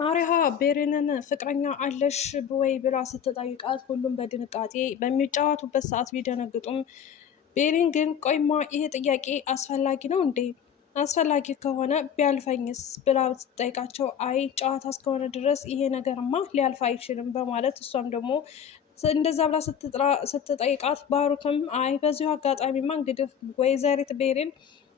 ማሪሃ ቤሬንን ፍቅረኛ አለሽ ወይ ብላ ስትጠይቃት ሁሉም በድንጋጤ በሚጫወቱበት ሰዓት ቢደነግጡም ቤሪን ግን ቆይማ ይሄ ጥያቄ አስፈላጊ ነው እንዴ? አስፈላጊ ከሆነ ቢያልፈኝስ ብላ ስትጠይቃቸው አይ ጨዋታ እስከሆነ ድረስ ይሄ ነገርማ ሊያልፍ አይችልም በማለት እሷም ደግሞ እንደዛ ብላ ስትጠይቃት ባሩክም አይ በዚሁ አጋጣሚማ እንግዲህ ወይዘሪት ቤሪን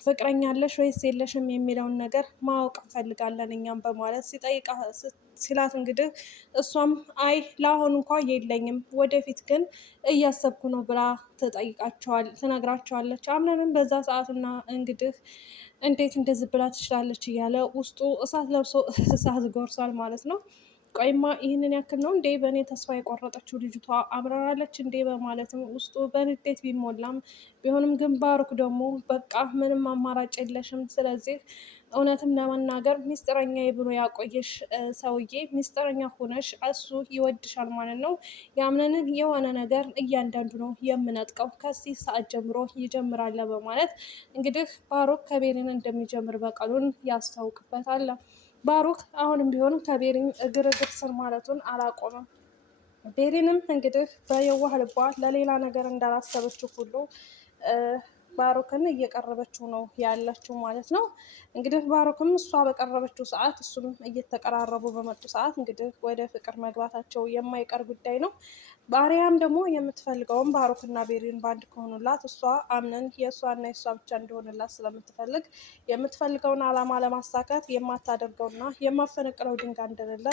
ፍቅረኛ አለሽ ወይስ የለሽም የሚለውን ነገር ማወቅ እንፈልጋለን እኛም በማለት ሲላት እንግዲህ እሷም አይ ለአሁን እንኳ የለኝም ወደፊት ግን እያሰብኩ ነው ብላ ትነግራቸዋለች። አምነንም በዛ ሰዓትና እንግዲህ እንዴት እንደዚህ ብላ ትችላለች እያለ ውስጡ እሳት ለብሶ እሳት ጎርሷል ማለት ነው። ቆይማ ይህንን ያክል ነው እንዴ በእኔ ተስፋ የቆረጠችው ልጅቷ አምራራለች እንዴ በማለትም ውስጡ በንዴት ቢሞላም ቢሆንም ግን ባሩክ ደግሞ በቃ ምንም አማራጭ የለሽም፣ ስለዚህ እውነትም ለመናገር ሚስጥረኛ ብሎ ያቆየሽ ሰውዬ ሚስጥረኛ ሆነሽ እሱ ይወድሻል ማለት ነው። ያምነንን የሆነ ነገር እያንዳንዱ ነው የምነጥቀው ከዚህ ሰዓት ጀምሮ ይጀምራል በማለት እንግዲህ ባሩክ ከቤሪን እንደሚጀምር በቀሉን ያስታውቅበታል። ባሩክ አሁንም ቢሆን ከቤሪን እግር እግር ስር ማለቱን አላቆመም። ቤሪንም እንግዲህ በየዋህ ልቧ ለሌላ ነገር እንዳላሰበችው ሁሉ ባሮክን እየቀረበችው ነው ያለችው ማለት ነው። እንግዲህ ባሮክም እሷ በቀረበችው ሰዓት እሱም እየተቀራረቡ በመጡ ሰዓት እንግዲህ ወደ ፍቅር መግባታቸው የማይቀር ጉዳይ ነው። ባሪያም ደግሞ የምትፈልገውም ባሮክና ቤሪን ባንድ ከሆኑላት እሷ አምነን የእሷና የእሷ ብቻ እንደሆንላት ስለምትፈልግ የምትፈልገውን ዓላማ ለማሳካት የማታደርገውና የማፈነቅለው ድንጋይ እንደሌለ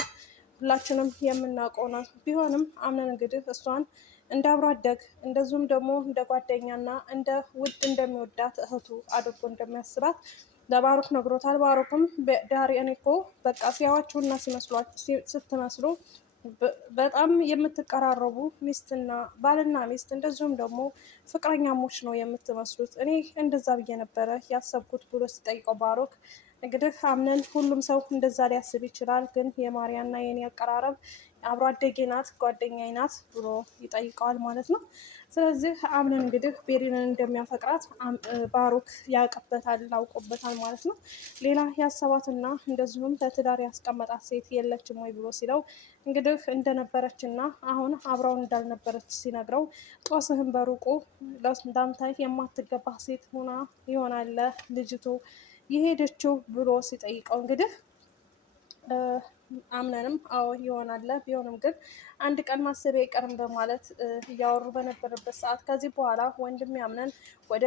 ሁላችንም የምናውቀው ነው። ቢሆንም አምነን እንግዲህ እሷን እንደ አብሮ አደግ እንደዚሁም ደግሞ እንደ ጓደኛና እንደ ውድ እንደሚወዳት እህቱ አድርጎ እንደሚያስባት ለባሩክ ነግሮታል። ባሩክም ዳሪ እኔ እኮ በቃ ሲያዋችሁና ስትመስሉ በጣም የምትቀራረቡ ሚስትና ባልና ሚስት እንደዚሁም ደግሞ ፍቅረኛሞች ነው የምትመስሉት፣ እኔ እንደዛ ብዬ ነበረ ያሰብኩት ብሎ ሲጠይቀው ባሩክ እንግዲህ አምነን ሁሉም ሰው እንደዛ ሊያስብ ይችላል፣ ግን የማርያና የኔ አቀራረብ አብሮ አደጌ ናት ጓደኛዬ ናት ብሎ ይጠይቀዋል ማለት ነው። ስለዚህ አምነን እንግዲህ ቤሪንን እንደሚያፈቅራት ባሩክ ያውቅበታል አውቆበታል ማለት ነው። ሌላ ያሰባትና እንደዚሁም ለትዳር ያስቀመጣት ሴት የለችም ወይ ብሎ ሲለው እንግዲህ እንደነበረችና አሁን አብረውን እንዳልነበረች ሲነግረው ጦስህን በሩቁ ለዳንተ የማትገባ ሴት ሆና ይሆናል ልጅቱ የሄደችው ብሎ ሲጠይቀው እንግዲህ አምነንም አዎ ይሆናል፣ ቢሆንም ግን አንድ ቀን ማሰብ አይቀርም በማለት እያወሩ በነበረበት ሰዓት ከዚህ በኋላ ወንድም ያምነን ወደ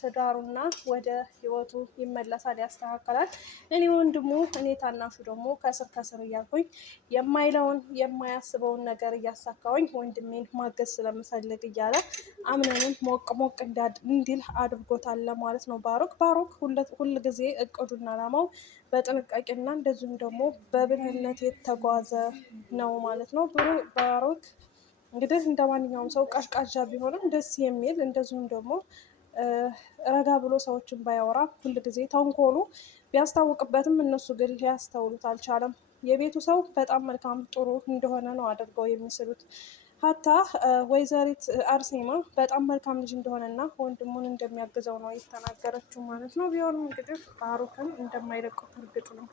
ትዳሩና ወደ ህይወቱ ይመለሳል፣ ያስተካከላል። እኔ ወንድሙ እኔ ታናሹ ደግሞ ከስር ከስር እያልኩኝ የማይለውን የማያስበውን ነገር እያሳካውኝ ወንድሜን ማገዝ ስለምፈልግ እያለ አምነንም ሞቅ ሞቅ እንዲል አድርጎታል ማለት ነው። ባሩክ ሁል ጊዜ እቅዱና አላማው በጥንቃቄና እንደዚሁም ደግሞ በብልህነት የተጓዘ ነው ማለት ነው። ባሩክ እንግዲህ እንደ ማንኛውም ሰው ቀዥቃዣ ቢሆንም ደስ የሚል እንደዚሁም ደግሞ ረጋ ብሎ ሰዎችን ባያወራ ሁል ጊዜ ተንኮሉ ቢያስታውቅበትም እነሱ ግን ሊያስተውሉት አልቻለም። የቤቱ ሰው በጣም መልካም ጥሩ እንደሆነ ነው አድርገው የሚስሉት። ሀታ ወይዘሪት አርሴማ በጣም መልካም ልጅ እንደሆነና ወንድሙን እንደሚያግዘው ነው የተናገረችው ማለት ነው። ቢሆንም እንግዲህ ባሩክን እንደማይለቁት እርግጥ ነው።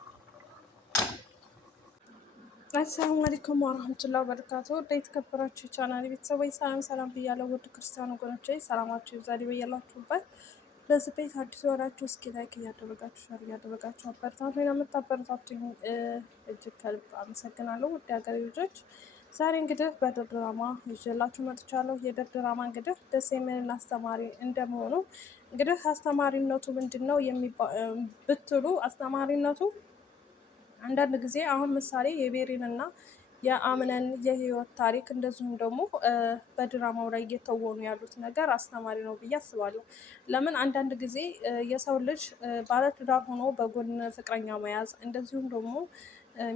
አሰላሙ አለይኩም ወራህመቱላሂ ወበረካቱ። የተከበራችሁ ቻናል ቤተሰቦች ሰላም ሰላም ብያለሁ። ውድ ክርስቲያን ወገኖቼ ሰላማችሁ ይብዛልኝ በያላችሁበት። ለዚህ ቤት አዲስ የሆናችሁ እስኪ ላይክ እያደረጋችሁ ሸር እያደረጋችሁ አበረታቱኝ። ለምታበረታቱኝ እጅግ ከልብ አመሰግናለሁ። ውድ ሀገሬ ልጆች ዛሬ እንግዲህ በድር ድራማ ይዤላችሁ መጥቻለሁ። የድር ድራማ እንግዲህ ደስ የሚልና አስተማሪ እንደመሆኑ እንግዲህ አስተማሪነቱ ምንድን ነው ብትሉ አስተማሪነቱ አንዳንድ ጊዜ አሁን ምሳሌ የቤሪን እና የአምነን የህይወት ታሪክ እንደዚሁም ደግሞ በድራማው ላይ እየተወኑ ያሉት ነገር አስተማሪ ነው ብዬ አስባለሁ። ለምን አንዳንድ ጊዜ የሰው ልጅ ባለትዳር ሆኖ በጎን ፍቅረኛ መያዝ እንደዚሁም ደግሞ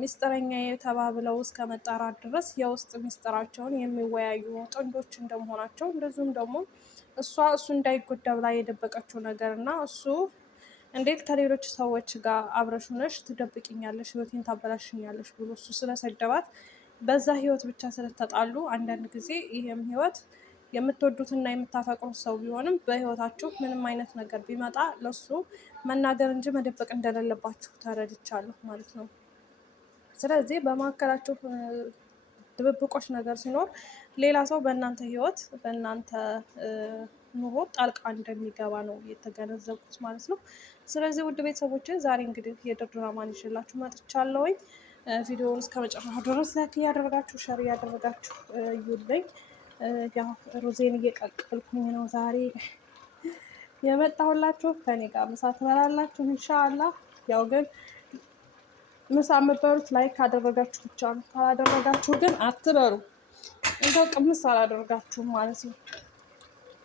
ሚስጥረኛ ተባብለው እስከ መጣራት ድረስ የውስጥ ሚስጥራቸውን የሚወያዩ ጥንዶች እንደመሆናቸው እንደዚሁም ደግሞ እሱ እንዳይጎዳ ብላ የደበቀችው ነገር እና እሱ እንዴት ከሌሎች ሰዎች ጋር አብረሽ ሆነሽ ትደብቅኛለሽ፣ ህይወቴን ታበላሽኛለሽ ብሎ እሱ ስለሰደባት በዛ ህይወት ብቻ ስለተጣሉ አንዳንድ ጊዜ ይህም ህይወት የምትወዱትና የምታፈቅሩት ሰው ቢሆንም በህይወታችሁ ምንም አይነት ነገር ቢመጣ ለሱ መናገር እንጂ መደበቅ እንደሌለባችሁ ተረድቻለሁ ማለት ነው። ስለዚህ በመካከላችሁ ድብብቆች ነገር ሲኖር ሌላ ሰው በእናንተ ህይወት በእናንተ ኑሮ ጣልቃ እንደሚገባ ነው የተገነዘብኩት ማለት ነው። ስለዚህ ውድ ቤተሰቦች ዛሬ እንግዲህ የድር ድራማን ይዤላችሁ መጥቻለሁኝ። ቪዲዮውን እስከ መጨረሻው ድረስ ላይክ እያደረጋችሁ ሸር እያደረጋችሁ እዩልኝ። ያው ሩዜን እየቀቀልኩኝ ነው ዛሬ የመጣሁላችሁ። ከኔ ጋር ምሳ ትበላላችሁ ኢንሻአላህ። ያው ግን ምሳ የምትበሉት ላይክ ካደረጋችሁ ብቻ ነው። ካላደረጋችሁ ግን አትበሉ። እንደው ቅምስ አላደርጋችሁም ማለት ነው።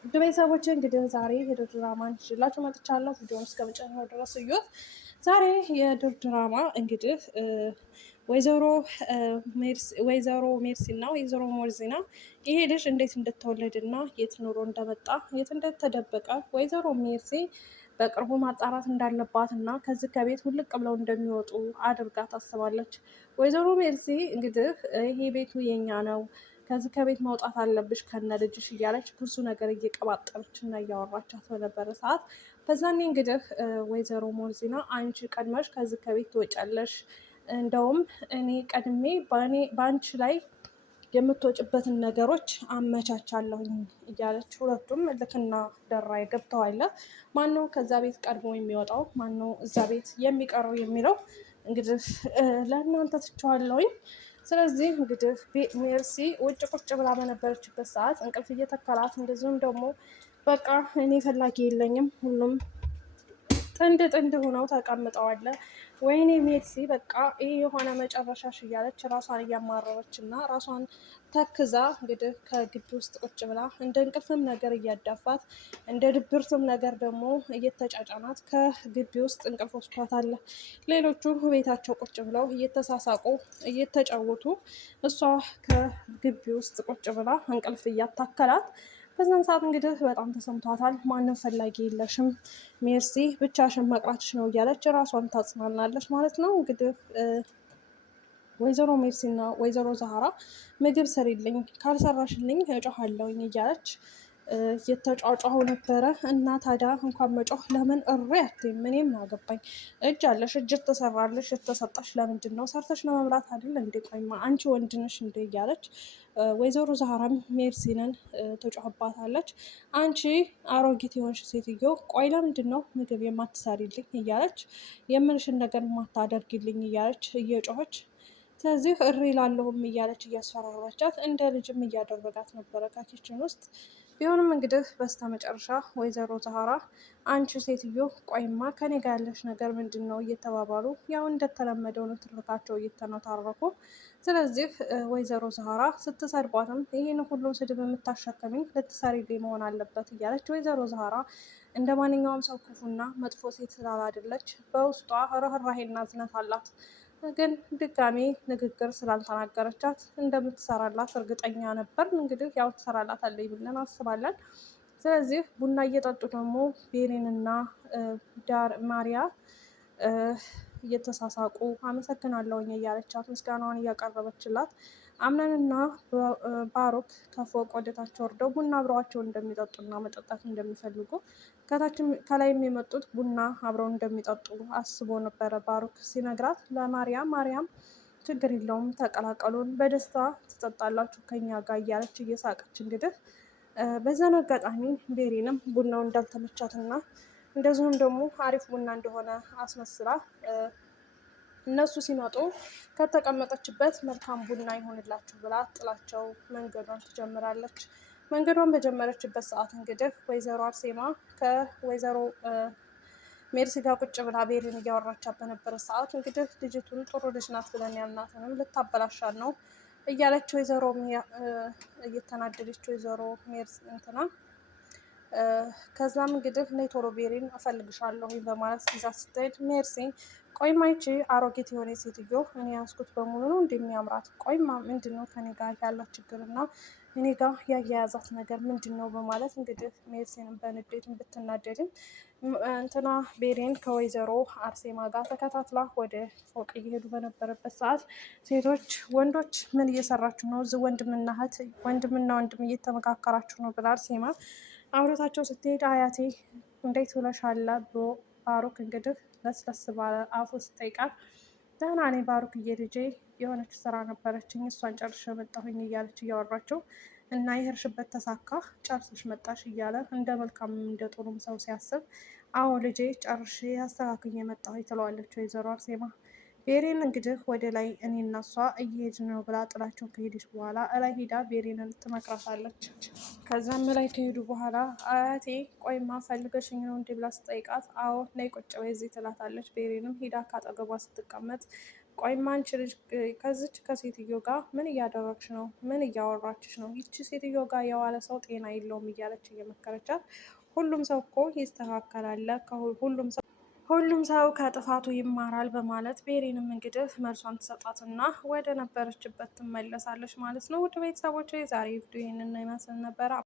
ውድ ቤተሰቦቼ እንግዲህ ዛሬ የድር ድራማን ይዤላችሁ መጥቻለሁ። ቪዲዮውን እስከ መጨረሻው ድረስ እዩት። ዛሬ የድር ድራማ እንግዲህ ወይዘሮ ሜርሲ እና ወይዘሮ ሞርዚና ይሄ ልጅ እንዴት እንደተወለደና የት ኑሮ እንደመጣ የት እንደተደበቀ ወይዘሮ ሜርሲ በቅርቡ ማጣራት እንዳለባት እና ከዚህ ከቤት ውልቅ ብለው እንደሚወጡ አድርጋ ታስባለች። ወይዘሮ ሜርሲ እንግዲህ ይሄ ቤቱ የኛ ነው፣ ከዚህ ከቤት መውጣት አለብሽ ከነ ልጅሽ እያለች ብዙ ነገር እየቀባጠረች እና እያወራቻት በነበረ ሰዓት በዛኔ እንግዲህ ወይዘሮ ሞርዚና አንቺ ቀድመሽ ከዚህ ከቤት ትወጫለሽ፣ እንደውም እኔ ቀድሜ በአንቺ ላይ የምትወጭበትን ነገሮች አመቻቻለሁኝ እያለች ሁለቱም ልክና ደራ ገብተዋል። ማነው ከዛ ቤት ቀድሞ የሚወጣው ማነው እዛ ቤት የሚቀረው የሚለው እንግዲህ ለእናንተ ትቼዋለሁኝ። ስለዚህ እንግዲህ ሜርሲ ውጭ ቁጭ ብላ በነበረችበት ሰዓት እንቅልፍ እየተከላት እንደዚሁም ደግሞ በቃ እኔ ፈላጊ የለኝም ሁሉም ጥንድ ጥንድ ሆነው ተቀምጠዋል። ወይኔ ሜርሲ በቃ ይህ የሆነ መጨረሻሽ እያለች ራሷን እያማረረች እና ራሷን ተክዛ እንግዲህ ከግቢ ውስጥ ቁጭ ብላ እንደ እንቅልፍም ነገር እያዳፋት እንደ ድብርትም ነገር ደግሞ እየተጫጫናት ከግቢ ውስጥ እንቅልፍ ወስዷታል። ሌሎቹ ቤታቸው ቁጭ ብለው እየተሳሳቁ እየተጫወቱ እሷ ከግቢ ውስጥ ቁጭ ብላ እንቅልፍ እያታከላት በዛን ሰዓት እንግዲህ በጣም ተሰምቷታል። ማንም ፈላጊ የለሽም ሜርሲ ብቻሽን መቅራትሽ ነው እያለች ራሷን ታጽናናለች ማለት ነው። እንግዲህ ወይዘሮ ሜርሲ እና ወይዘሮ ዛህራ ምግብ ስሪልኝ ካልሰራሽልኝ እጮሃለሁኝ እያለች እየተጫጫሁ ነበረ። እና ታዲያ እንኳን መጮህ ለምን እሪ አትይም? እኔም አገባኝ እጅ አለሽ እጅ ተሰራለሽ የተሰጣሽ ለምንድን ነው ሰርተሽ ለመብላት አይደል እንዴ? ቆይማ አንቺ ወንድ ነሽ እንዴ? እያለች ወይዘሮ ዛህራም ሜርሲንን ትጮህባታለች። አንቺ አሮጊት የሆንሽ ሴትዮ ቆይ ለምንድን ነው ምግብ የማትሰሪልኝ? እያለች የምልሽን ነገር የማታደርግልኝ እያለች እየጮኸች ስለዚህ እሪ ላለሁም እያለች እያስፈራራቻት እንደ ልጅም እያደረጋት ነበረ ከኪችን ውስጥ። ቢሆንም እንግዲህ በስተ መጨረሻ ወይዘሮ ዛህራ አንቺ ሴትዮ ቆይማ ከኔ ጋር ያለሽ ነገር ምንድን ነው እየተባባሉ ያው እንደተለመደው ነው ትርካቸው እየተነታረኩ። ስለዚህ ወይዘሮ ዛህራ ስትሰድቧትም ይህን ሁሉ ስድብ የምታሸክሚኝ ልትሰሪልኝ መሆን አለበት እያለች ወይዘሮ ዛህራ እንደ ማንኛውም ሰው ክፉና መጥፎ ሴት ስላላደለች በውስጧ ርህራሄና እዝነት አላት። ግን ድጋሜ ንግግር ስላልተናገረቻት እንደምትሰራላት እርግጠኛ ነበር። እንግዲህ ያው ትሰራላታለች ብለን አስባለን። ስለዚህ ቡና እየጠጡ ደግሞ ቤሬንና ማሪያ እየተሳሳቁ አመሰግናለሁኝ እያለቻት ምስጋናዋን እያቀረበችላት አምነንና ባሮክ ከፎቅ ወደታች ወርደው ቡና አብረዋቸው እንደሚጠጡና መጠጣት እንደሚፈልጉ ከላይም የመጡት ቡና አብረው እንደሚጠጡ አስቦ ነበረ ባሮክ ሲነግራት ለማርያም። ማርያም ችግር የለውም ተቀላቀሉን፣ በደስታ ትጠጣላችሁ ከኛ ጋር እያለች እየሳቀች እንግዲህ በዛን አጋጣሚ ቤሪንም ቡናው እንዳልተመቻትና እንደዚሁም ደግሞ አሪፍ ቡና እንደሆነ አስመስላ እነሱ ሲመጡ ከተቀመጠችበት መልካም ቡና ይሆንላችሁ ብላ ጥላቸው መንገዷን ትጀምራለች። መንገዷን በጀመረችበት ሰዓት እንግዲህ ወይዘሮ አርሴማ ከወይዘሮ ሜርሲ ጋር ቁጭ ብላ ቤሪን እያወራቻት በነበረ ሰዓት እንግዲህ ልጅቱን ጥሩ ልጅ ናት ብለን ያልናትንም ልታበላሻል ነው እያለች ወይዘሮ እየተናደደች ወይዘሮ ሜርሲ እንትና ከዛም እንግዲህ እኔ ቶሎ ቤሪን እፈልግሻለሁ በማለት ይዛ ስትሄድ ሜርሲ ቆይማ ይቺ አሮጌት የሆነ ሴትዮ እኔ ያዝኩት በሙሉ ነው እንደሚያምራት ቆይማ ምንድን ነው ከኔ ጋር ያላት ችግር እና እኔ ጋር ያያያዛት ነገር ምንድን ነው በማለት እንግዲህ ሜርሲንም በንዴትም ብትናደድም እንትና ቤሬን ከወይዘሮ አርሴማ ጋር ተከታትላ ወደ ፎቅ እየሄዱ በነበረበት ሰዓት ሴቶች ወንዶች ምን እየሰራችሁ ነው? እዚህ ወንድምና ወንድም እየተመካከራችሁ ነው ብላ አርሴማ አውረታቸው ስትሄድ አያቴ እንዴት ውለሻል ብሎ ባሮክ እንግዲህ ለስለስ ባለ አፉ ስጠይቃት ደህና ነኝ ባሩክዬ ልጄ፣ የሆነች ስራ ነበረችኝ እሷን ጨርሼ መጣሁኝ እያለች እያወራችው እና የሄድሽበት ተሳካ ጨርሰሽ መጣሽ እያለ እንደ መልካም እንደ ጥሩም ሰው ሲያስብ፣ አዎ ልጄ ጨርሼ አስተካክዬ መጣሁኝ ትለዋለች ወይዘሮ አርሴማ። ቤሬን እንግዲህ ወደ ላይ እኔ እና እሷ እየሄድን ነው ብላ ጥላቸውን ከሄደች በኋላ እላይ ሄዳ ቤሬንን ትመክራታለች። ከዛም ላይ ከሄዱ በኋላ አያቴ ቆይማ ፈልገሽኝ ነው እንዲህ ብላ ስጠይቃት፣ አዎ ነይ ቁጭ በይ እዚህ ትላታለች። ቤሬንም ሄዳ ካጠገቧ ስትቀመጥ፣ ቆይማ አንቺ ልጅ ከዚች ከሴትዮ ጋር ምን እያደረግሽ ነው? ምን እያወራችሽ ነው? ይቺ ሴትዮ ጋር የዋለ ሰው ጤና የለውም እያለች እየመከረቻት፣ ሁሉም ሰው እኮ ይስተካከላል፣ ሁሉም ሰው ከጥፋቱ ይማራል በማለት ቤሬንም እንግዲህ መልሷን ትሰጣትና ወደ ነበረችበት ትመለሳለች ማለት ነው። ውድ ቤተሰቦች የዛሬ ቪዲዮ ይህንን ይመስል ነበረ።